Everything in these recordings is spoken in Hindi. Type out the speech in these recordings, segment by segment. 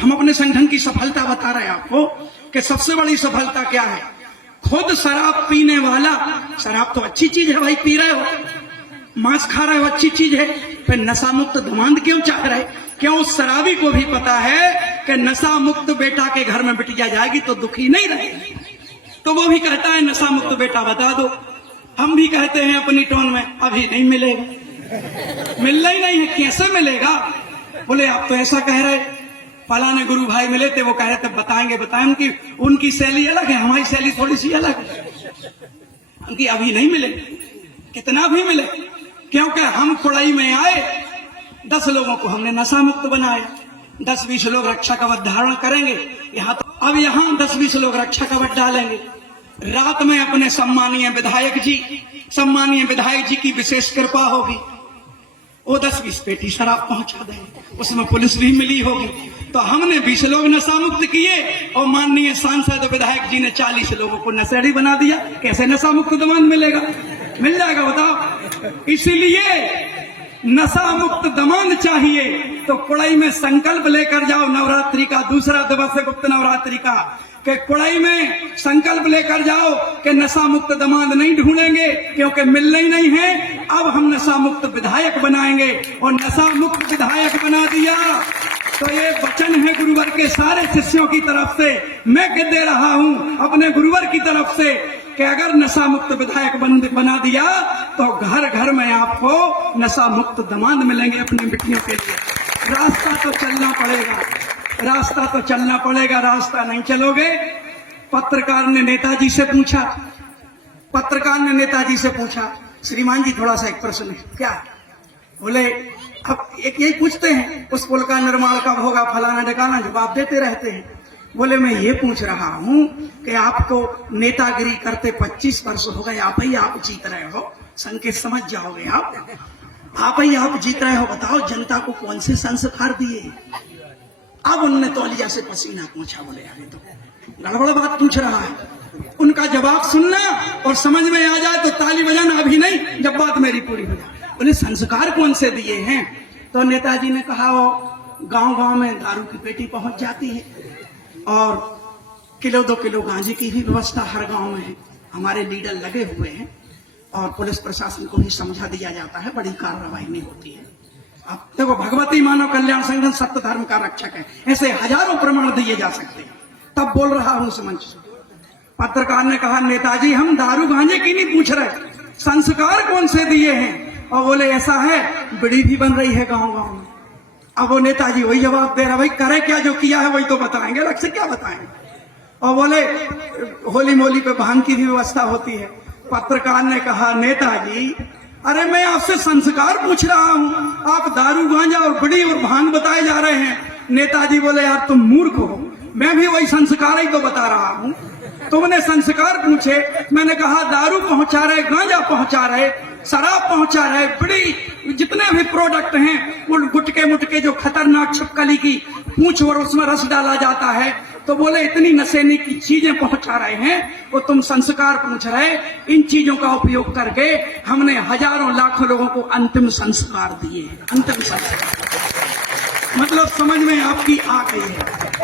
हम अपने संगठन की सफलता बता रहे हैं आपको कि सबसे बड़ी सफलता क्या है। खुद शराब पीने वाला, शराब तो अच्छी चीज है भाई, पी रहे हो, मांस खा रहे हो, अच्छी चीज है, फिर नशा मुक्त दमांद क्यों चाह रहे? क्यों उस शराबी को भी पता है कि नशा मुक्त बेटा के घर में बिटिया जाएगी तो दुखी नहीं रहेगी, तो वो भी कहता है नशा मुक्त बेटा बता दो। हम भी कहते हैं अपनी टोन में अभी नहीं मिलेगा, मिलना ही नहीं है, कैसे मिलेगा? बोले आप तो ऐसा कह रहे, फलाने गुरु भाई मिले थे, वो कह रहे थे बताएंगे बताएं कि उनकी शैली अलग है, हमारी शैली थोड़ी सी अलग है, उनकी अभी नहीं मिले, कितना भी मिले, क्योंकि हम कुड़ाई में आए, 10 लोगों को हमने नशा मुक्त बनाया, 10-20 लोग रक्षा कवच धारण करेंगे यहाँ, तो अब यहाँ 10-20 लोग रक्षा कवच डालेंगे। रात में अपने सम्मानीय विधायक जी की विशेष कृपा होगी, वो 10-20 पेटी शराब पहुंचा देंगे, उसमें पुलिस भी मिली होगी, तो हमने 20 लोग नशा मुक्त किए और माननीय सांसद विधायक जी ने 40 लोगों को नशेड़ी बना दिया। कैसे नशा मुक्त दमांद मिलेगा? मिल जाएगा बताओ। इसीलिए नशा मुक्त दमांद चाहिए तो कुड़ाई में संकल्प लेकर जाओ। नवरात्रि का दूसरा दिवस है गुप्त नवरात्रि का, कि कुड़ाई में संकल्प लेकर जाओ कि नशा मुक्त दमांद नहीं ढूंढेंगे, क्योंकि मिलना ही नहीं है। अब हम नशा मुक्त विधायक बनाएंगे और नशा मुक्त विधायक बना दिया तो ये वचन है गुरुवर के सारे शिष्यों की तरफ से, मैं कह दे रहा हूं अपने गुरुवर की तरफ से कि अगर नशा मुक्त विधायक बना दिया तो घर घर में आपको नशा मुक्त दमांद मिलेंगे अपनी बेटियों के लिए। रास्ता तो चलना पड़ेगा, रास्ता तो चलना पड़ेगा, रास्ता नहीं चलोगे। पत्रकार ने नेताजी से पूछा श्रीमान जी थोड़ा सा एक प्रश्न है। क्या? बोले अब एक यही पूछते हैं उस पुल का निर्माण कब होगा, फलाना ढकाना, जवाब देते रहते हैं। बोले मैं ये पूछ रहा हूं कि आपको नेतागिरी करते 25 वर्ष हो गए, आप जीत रहे हो, संकेत समझ जाओगे आप जीत रहे हो, बताओ जनता को कौन से संस्कार दिए? अब उनने तौलिया से पसीना पूछा। बोले अरे तो गड़बड़ बात पूछ रहा है, उनका जवाब सुनना और समझ में आ जाए तो ताली बजाना, अभी नहीं, जब बात मेरी पूरी हो जाए। बोले संस्कार कौन से दिए हैं? तो नेताजी ने कहा वो गांव-गांव में दारू की पेटी पहुंच जाती है और 1-2 किलो गांजे की भी व्यवस्था हर गांव में है, हमारे लीडर लगे हुए हैं और पुलिस प्रशासन को भी समझा दिया जाता है, बड़ी कार्रवाई नहीं होती है। अब देखो भगवती मानव कल्याण संगठन सत्य धर्म का रक्षक है, ऐसे हजारों प्रमाण दिए जा सकते हैं। तब बोल रहा हूं उस मंच से। पत्रकार ने कहा नेताजी हम दारू गांजे की नहीं पूछ रहे, संस्कार कौन से दिए हैं? और बोले ऐसा है बीड़ी भी बन रही है गांव-गांव में। अब वो नेताजी वही जवाब दे रहा, भाई करे क्या, जो किया है वही तो बताएंगे, अलग से क्या बताएंगे। और बोले होली मोली पे भांग की भी व्यवस्था होती है। पत्रकार ने कहा नेताजी अरे मैं आपसे संस्कार पूछ रहा हूं, आप दारू गांजा और बीड़ी और भांग बताए जा रहे हैं। नेताजी बोले यार तुम मूर्ख हो, मैं भी वही संस्कार ही तो बता रहा हूं, तुमने संस्कार पूछे, मैंने कहा दारू पहुंचा रहे, गांजा पहुंचा रहे, शराब पहुंचा रहे, बड़ी जितने भी प्रोडक्ट हैं, वो गुटके मुटके जो खतरनाक छिपकली की पूंछ और उसमें रस डाला जाता है, तो बोले इतनी नशेनी की चीजें पहुंचा रहे हैं, वो तुम संस्कार पूछ रहे। इन चीजों का उपयोग करके हमने हजारों लाखों लोगों को अंतिम संस्कार दिए, अंतिम संस्कार, मतलब समझ में आपकी आ गई है।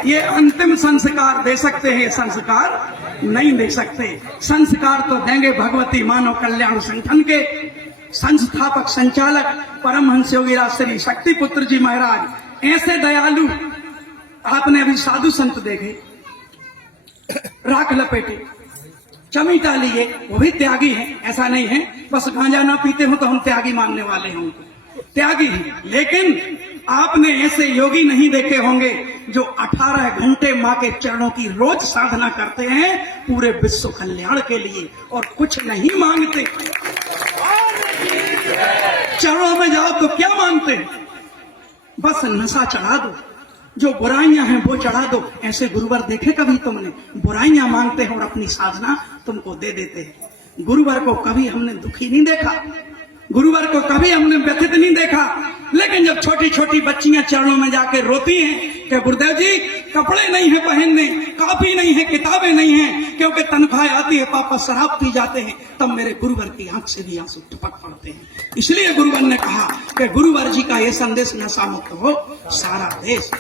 ये अंतिम संस्कार दे सकते हैं, संस्कार नहीं दे सकते। संस्कार तो देंगे भगवती मानव कल्याण संगठन के संस्थापक संचालक परमहंस योगीराज श्री शक्तिपुत्र जी महाराज। ऐसे दयालु आपने अभी साधु संत देखे, राख लपेटे, चमीटा लिए, वो भी त्यागी हैं, ऐसा नहीं है बस गांजा ना पीते हो तो हम त्यागी मानने वाले हैं, उनको त्यागी हैं। लेकिन आपने ऐसे योगी नहीं देखे होंगे जो 18 घंटे माँ के चरणों की रोज साधना करते हैं पूरे विश्व कल्याण के लिए और कुछ नहीं मांगते। चरणों में जाओ तो क्या मांगते हैं? बस नशा चढ़ा दो, जो बुराइयां हैं वो चढ़ा दो। ऐसे गुरुवर देखे कभी तुमने? बुराइयां मांगते हैं और अपनी साधना तुमको दे देते हैं। गुरुवर को कभी हमने दुखी नहीं देखा, गुरुवर को कभी हमने व्यथित नहीं देखा। लेकिन जब छोटी छोटी बच्चियां चरणों में जाकर रोती हैं कि गुरुदेव जी कपड़े नहीं है पहनने, कॉपी नहीं है, किताबें नहीं है, क्योंकि तनख्वाह आती है, पापा शराब पी जाते हैं, तब मेरे गुरुवर की आंख से भी आंसू टपक पड़ते हैं। इसलिए गुरुवर ने कहा कि गुरुवर जी का ये संदेश नशा मुक्त हो सारा देश।